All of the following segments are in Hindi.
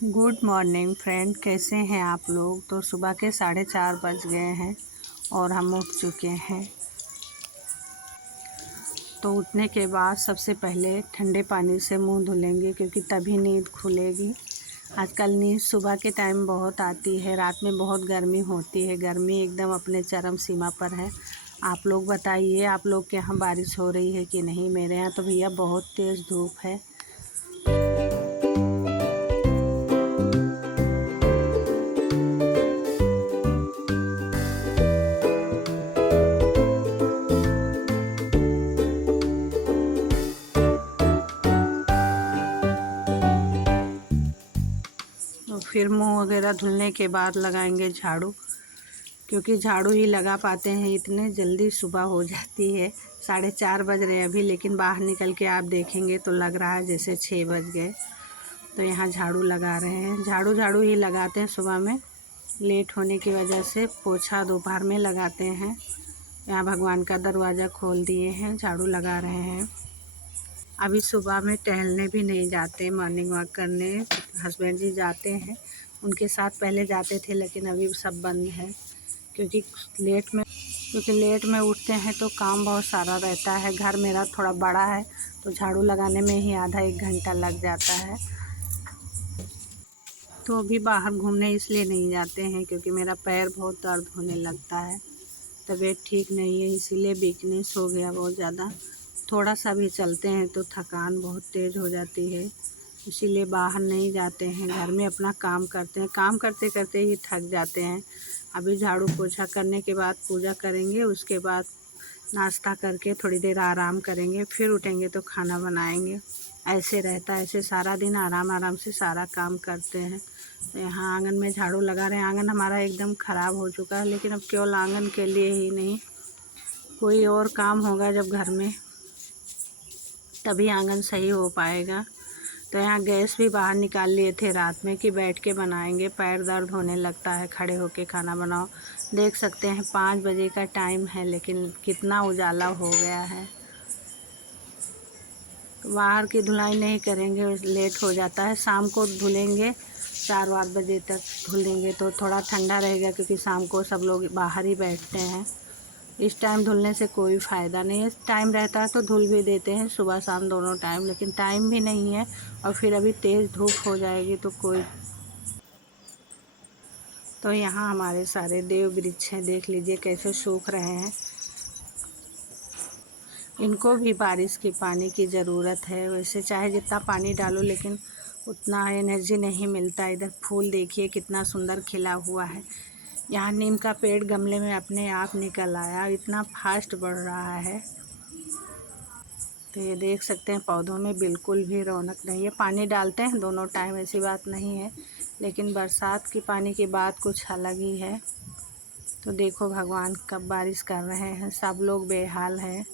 गुड मॉर्निंग फ्रेंड, कैसे हैं आप लोग। तो सुबह के 4:30 बज गए हैं और हम उठ चुके हैं। तो उठने के बाद सबसे पहले ठंडे पानी से मुंह धुलेंगे क्योंकि तभी नींद खुलेगी। आजकल नींद सुबह के टाइम बहुत आती है, रात में बहुत गर्मी होती है। गर्मी एकदम अपने चरम सीमा पर है। आप लोग बताइए, आप लोग के यहाँ बारिश हो रही है कि नहीं। मेरे यहाँ तो भैया बहुत तेज़ धूप है। तो फिर मुंह वगैरह धुलने के बाद लगाएंगे झाड़ू, क्योंकि झाड़ू ही लगा पाते हैं। इतने जल्दी सुबह हो जाती है, 4:30 बज रहे अभी, लेकिन बाहर निकल के आप देखेंगे तो लग रहा है जैसे 6 बज गए। तो यहाँ झाड़ू लगा रहे हैं। झाड़ू ही लगाते हैं सुबह में, लेट होने की वजह से पोछा दोपहर में लगाते हैं। यहाँ भगवान का दरवाज़ा खोल दिए हैं, झाड़ू लगा रहे हैं। अभी सुबह में टहलने भी नहीं जाते, मॉर्निंग वॉक करने हस्बैंड जी जाते हैं, उनके साथ पहले जाते थे, लेकिन अभी सब बंद है क्योंकि लेट में उठते हैं तो काम बहुत सारा रहता है। घर मेरा थोड़ा बड़ा है तो झाड़ू लगाने में ही आधा 1 घंटा लग जाता है। तो अभी बाहर घूमने इसलिए नहीं जाते हैं क्योंकि मेरा पैर बहुत दर्द होने लगता है, तबीयत ठीक नहीं है, इसीलिए वीकनेस हो गया बहुत ज़्यादा। थोड़ा सा भी चलते हैं तो थकान बहुत तेज़ हो जाती है, इसीलिए बाहर नहीं जाते हैं। घर में अपना काम करते हैं, काम करते करते ही थक जाते हैं। अभी झाड़ू पोछा करने के बाद पूजा करेंगे, उसके बाद नाश्ता करके थोड़ी देर आराम करेंगे, फिर उठेंगे तो खाना बनाएंगे। ऐसे रहता है, ऐसे सारा दिन आराम से सारा काम करते हैं। तो यहाँ आंगन में झाड़ू लगा रहे हैं। आंगन हमारा एकदम ख़राब हो चुका है, लेकिन अब केवल आंगन के लिए ही नहीं, कोई और काम होगा जब घर में, तभी आंगन सही हो पाएगा। तो यहाँ गैस भी बाहर निकाल लिए थे रात में कि बैठ के बनाएंगे, पैर दर्द होने लगता है खड़े होके खाना बनाओ। देख सकते हैं 5 बजे का टाइम है, लेकिन कितना उजाला हो गया है। तो बाहर की धुलाई नहीं करेंगे, लेट हो जाता है। शाम को धुलेंगे, 4-4 बजे तक धुलेंगे तो थोड़ा ठंडा रहेगा, क्योंकि शाम को सब लोग बाहर ही बैठते हैं। इस टाइम धुलने से कोई फ़ायदा नहीं है। टाइम रहता है तो धुल भी देते हैं, सुबह शाम दोनों टाइम, लेकिन टाइम भी नहीं है और फिर अभी तेज़ धूप हो जाएगी तो कोई। तो यहाँ हमारे सारे देव वृक्ष हैं, देख लीजिए कैसे सूख रहे हैं। इनको भी बारिश के पानी की ज़रूरत है। वैसे चाहे जितना पानी डालो, लेकिन उतना एनर्जी नहीं मिलता। इधर फूल देखिए कितना सुंदर खिला हुआ है। यहाँ नीम का पेड़ गमले में अपने आप निकल आया, इतना फास्ट बढ़ रहा है। तो ये देख सकते हैं पौधों में बिल्कुल भी रौनक नहीं है। पानी डालते हैं दोनों टाइम, ऐसी बात नहीं है, लेकिन बरसात की पानी की बात कुछ अलग ही है। तो देखो भगवान कब बारिश कर रहे हैं, सब लोग बेहाल हैं।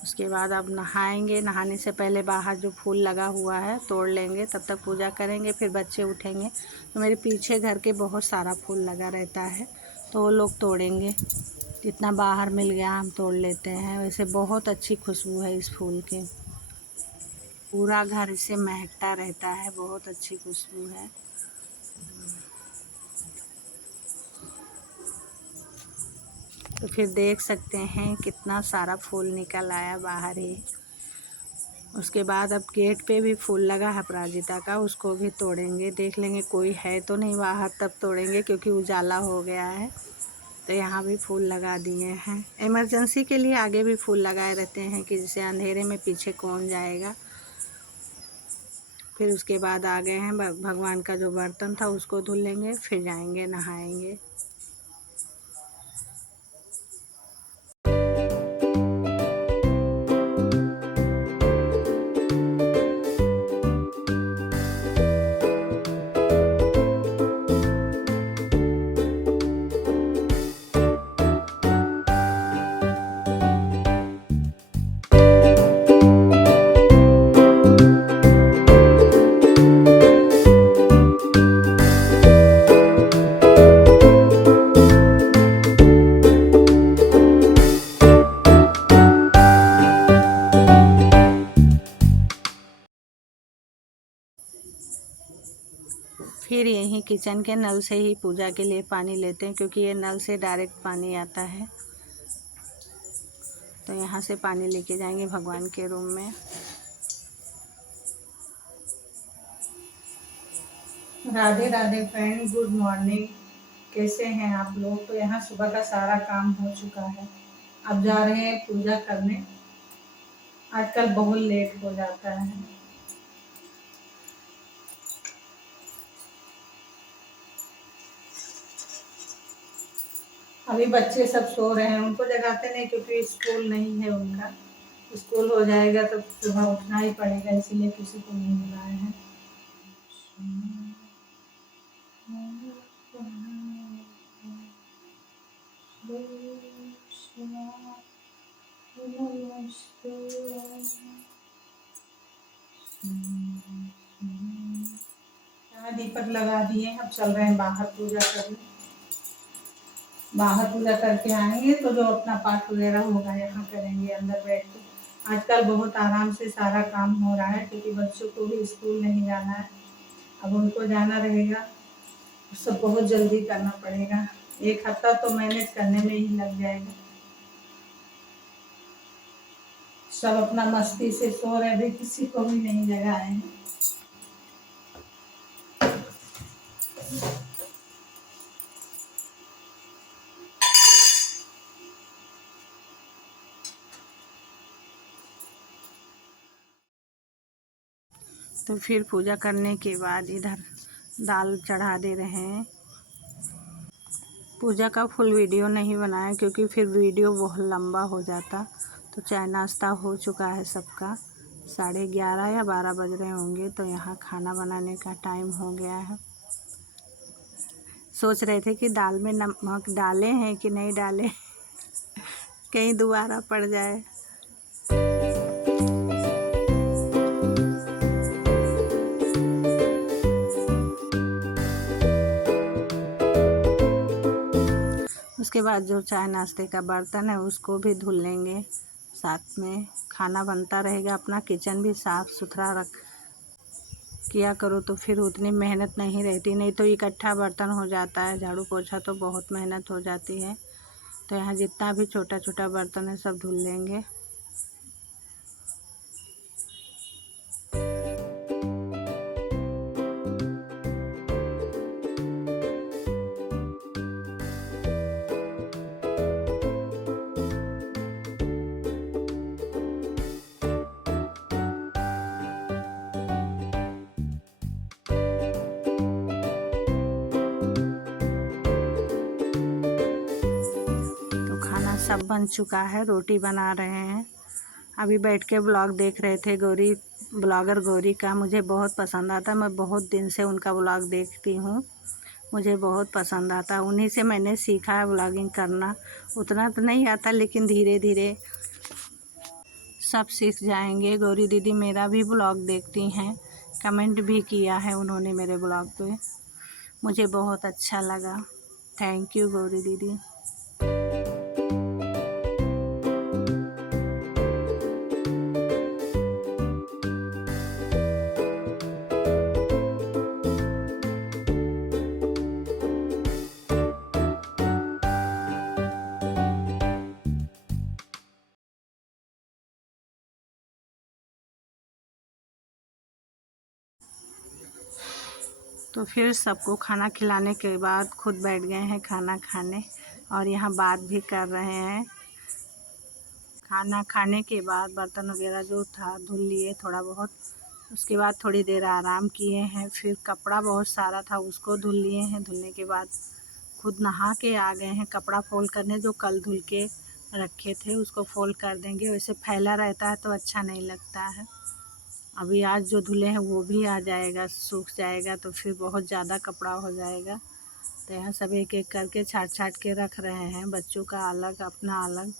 उसके बाद अब नहाएंगे। नहाने से पहले बाहर जो फूल लगा हुआ है तोड़ लेंगे, तब तक पूजा करेंगे, फिर बच्चे उठेंगे। तो मेरे पीछे घर के बहुत सारा फूल लगा रहता है, तो वो लोग तोड़ेंगे। जितना बाहर मिल गया हम तोड़ लेते हैं। वैसे बहुत अच्छी खुशबू है इस फूल की, पूरा घर इससे महकता रहता है, बहुत अच्छी खुशबू है। तो फिर देख सकते हैं कितना सारा फूल निकल आया बाहर ही। उसके बाद अब गेट पे भी फूल लगा है अपराजिता का, उसको भी तोड़ेंगे। देख लेंगे कोई है तो नहीं बाहर, तब तोड़ेंगे, क्योंकि उजाला हो गया है। तो यहाँ भी फूल लगा दिए हैं। इमरजेंसी के लिए आगे भी फूल लगाए रहते हैं कि जैसे अंधेरे में पीछे कौन जाएगा। फिर उसके बाद आ गए हैं भगवान का जो बर्तन था उसको धुल लेंगे, फिर जाएंगे नहाएंगे। फिर यहीं किचन के नल से ही पूजा के लिए पानी लेते हैं, क्योंकि ये नल से डायरेक्ट पानी आता है। तो यहाँ से पानी लेके जाएंगे भगवान के रूम में। Radhe Radhe friend, good morning. कैसे हैं आप लोग? तो यहाँ सुबह का सारा काम हो चुका है, अब जा रहे हैं पूजा करने। आजकल बहुत लेट हो जाता है। अभी बच्चे सब सो रहे हैं, उनको जगाते नहीं क्योंकि स्कूल नहीं है उनका। स्कूल हो जाएगा तो सुबह उठना ही पड़ेगा, इसीलिए किसी को नहीं बुलाए हैं। यहाँ दीपक लगा दिए, अब चल रहे हैं बाहर पूजा करने। बाहर पूजा करके आएंगे तो जो अपना पाठ वगैरह होगा यहाँ करेंगे अंदर बैठ के। आजकल बहुत आराम से सारा काम हो रहा है, क्योंकि बच्चों को भी स्कूल नहीं जाना है। अब उनको जाना रहेगा, सब बहुत जल्दी करना पड़ेगा। एक हफ्ता तो मैनेज करने में ही लग जाएगा। सब अपना मस्ती से सो रहे हैं, किसी को भी नहीं जगाए हैं। तो फिर पूजा करने के बाद इधर दाल चढ़ा दे रहे हैं। पूजा का फुल वीडियो नहीं बनाया, क्योंकि फिर वीडियो बहुत लंबा हो जाता। तो चाय नाश्ता हो चुका है सबका, 11:30 या 12 बज रहे होंगे। तो यहाँ खाना बनाने का टाइम हो गया है। सोच रहे थे कि दाल में नमक डाले हैं कि नहीं डाले, कहीं दोबारा पड़ जाए। उसके बाद जो चाय नाश्ते का बर्तन है उसको भी धुल लेंगे। साथ में खाना बनता रहेगा, अपना किचन भी साफ़ सुथरा रख किया करो, तो फिर उतनी मेहनत नहीं रहती। नहीं तो इकट्ठा बर्तन हो जाता है, झाड़ू पोछा तो बहुत मेहनत हो जाती है। तो यहाँ जितना भी छोटा छोटा बर्तन है सब धुल लेंगे। सब बन चुका है, रोटी बना रहे हैं। अभी बैठ के ब्लॉग देख रहे थे ब्लॉगर गौरी का। मुझे बहुत पसंद आता, मैं बहुत दिन से उनका ब्लॉग देखती हूँ, मुझे बहुत पसंद आता। उन्हीं से मैंने सीखा है ब्लॉगिंग करना। उतना तो नहीं आता, लेकिन धीरे धीरे सब सीख जाएंगे। गौरी दीदी मेरा भी ब्लॉग देखती हैं, कमेंट भी किया है उन्होंने मेरे ब्लॉग पे, मुझे बहुत अच्छा लगा। थैंक यू गौरी दीदी। तो फिर सबको खाना खिलाने के बाद खुद बैठ गए हैं खाना खाने, और यहाँ बात भी कर रहे हैं। खाना खाने के बाद बर्तन वगैरह जो था धुल लिए थोड़ा बहुत। उसके बाद थोड़ी देर आराम किए हैं। फिर कपड़ा बहुत सारा था उसको धुल लिए हैं। धुलने के बाद खुद नहा के आ गए हैं कपड़ा फोल्ड करने। जो कल धुल के रखे थे उसको फोल्ड कर देंगे, वैसे फैला रहता है तो अच्छा नहीं लगता है। अभी आज जो धुले हैं वो भी आ जाएगा, सूख जाएगा, तो फिर बहुत ज़्यादा कपड़ा हो जाएगा। तो यहाँ सब एक एक करके छाट छाट के रख रहे हैं। बच्चों का अलग, अपना अलग,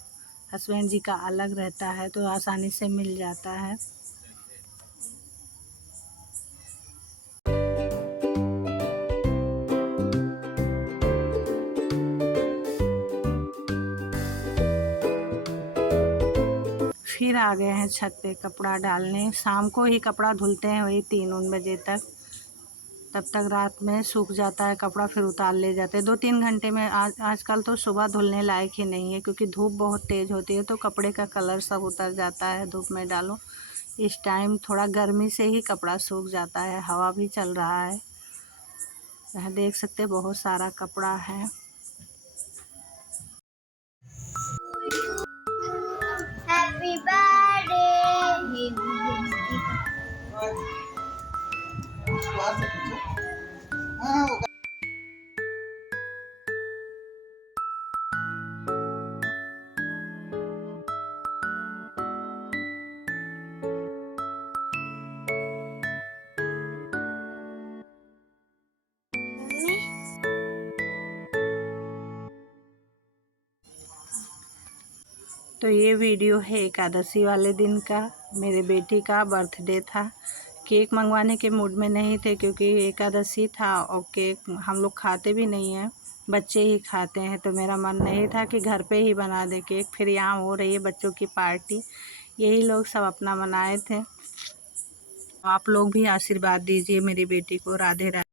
हस्बैंड जी का अलग रहता है, तो आसानी से मिल जाता है। फिर आ गए हैं छत पे कपड़ा डालने। शाम को ही कपड़ा धुलते हैं, वही 3 बजे तक। तब तक रात में सूख जाता है कपड़ा, फिर उतार ले जाते हैं 2-3 घंटे में। आजकल तो सुबह धुलने लायक ही नहीं है, क्योंकि धूप बहुत तेज़ होती है तो कपड़े का कलर सब उतर जाता है धूप में डालो। इस टाइम थोड़ा गर्मी से ही कपड़ा सूख जाता है, हवा भी चल रहा है। यहाँ देख सकते हैं बहुत सारा कपड़ा है। Happy birthday. तो ये वीडियो है एकादशी वाले दिन का। मेरे बेटी का बर्थडे था। केक मंगवाने के मूड में नहीं थे, क्योंकि एकादशी था और केक हम लोग खाते भी नहीं हैं, बच्चे ही खाते हैं। तो मेरा मन नहीं था कि घर पे ही बना दे केक। फिर यहाँ हो रही है बच्चों की पार्टी, यही लोग सब अपना मनाए थे। आप लोग भी आशीर्वाद दीजिए मेरी बेटी को। राधे राधे।